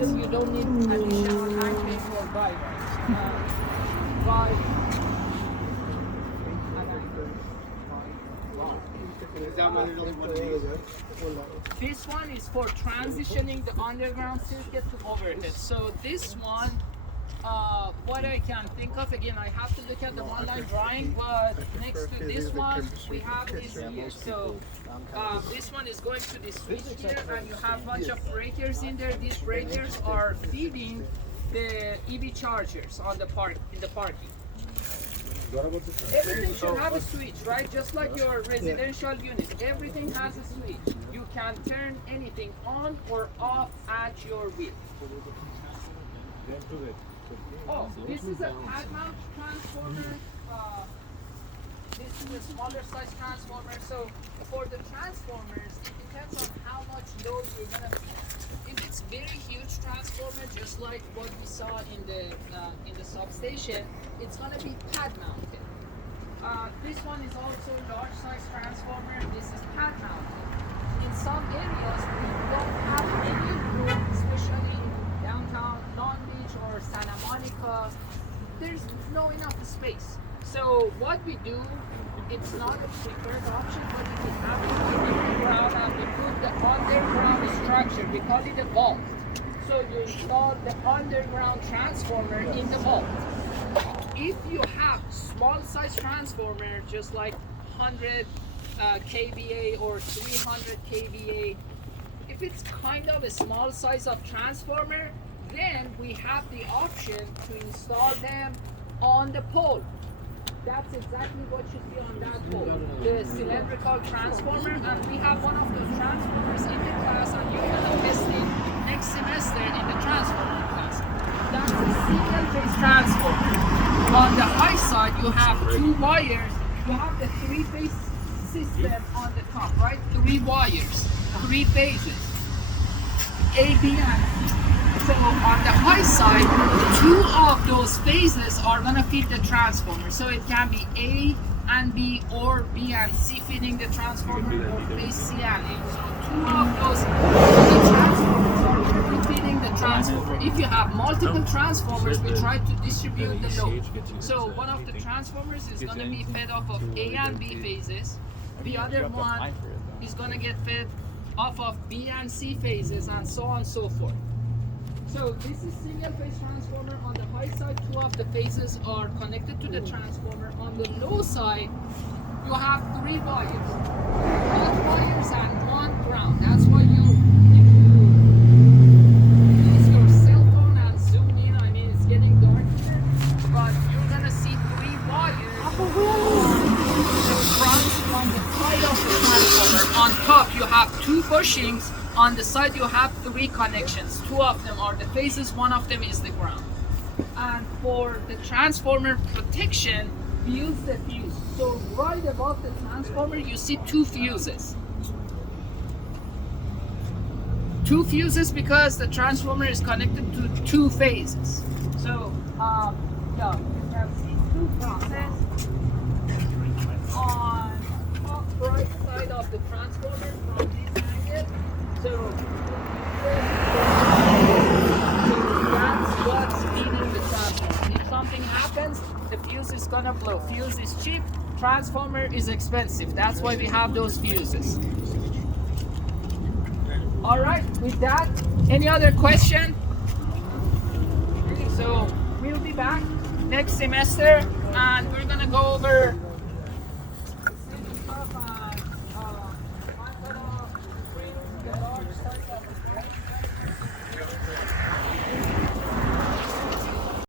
still you don't need additional anchoring or guide wires. Guide and anchor. This one is for transitioning the underground circuit to overhead. So this one, what I can think of, again, I have to look at the one-line drawing, but next to this one, we have this here. So this one is going to the switch here, and you have a bunch of breakers in there. These breakers are feeding the EV chargers on the in the parking. Everything should have a switch, right? Just like your residential unit. Everything has a switch. You can turn anything on or off at your will. Oh, this is a pad mount transformer. This is a smaller size transformer. So for the transformers, it depends on how much load you're gonna feed. If it's very huge transformer, just like what we saw in the substation, it's gonna be pad mounted. This one is also large size transformer. This is pad mounted. In some areas, we don't have any room, especially downtown Long Beach or Santa Monica. There's no enough space. So what we do, it's not a preferred option, but if we have it underground and we put the underground structure, we call it a vault. So you install the underground transformer in the vault. If you have small size transformer, just like 100 kVA or 300 kVA, if it's kind of a small size of transformer, then we have the option to install them on the pole. That's exactly what should be on that pole, the cylindrical transformer, and we have one of those transformers in the class, and you're going to test it next semester in the transformer class. That's a single phase transformer. On the high side, you have two wires. You have the three-phase system on the top, right? Three wires, three phases, A, B, and C. So on the high side, two of those phases are going to feed the transformer. So it can be A and B, or B and C feeding the transformer, or phase C and A. So two of those transformers are going to be feeding the transformer. If you have multiple transformers, we try to distribute the load. So one of the transformers is going to be fed off of A and B phases. The other one is going to get fed off of B and C phases, and so on and so forth. So this is single phase transformer. On the high side, two of the phases are connected to the transformer. On the low side, you have three wires. Both wires and one ground. That's why if you use your cell phone and zoom in, I mean it's getting dark here, but you're gonna see three wires on the side of the transformer. On top, you have two bushings. On the side, you have three connections. Two of them are the phases, one of them is the ground. And for the transformer protection, we use the fuse. So right above the transformer, you see two fuses. Two fuses because the transformer is connected to two phases. So, yeah, you can see two fuses on top right side of the transformer from this angle. So that's what's feeding the transformer. If something happens, the fuse is gonna blow. Fuse is cheap, transformer is expensive. That's why we have those fuses. All right, with that, any other question? So we'll be back next semester, and we're gonna go over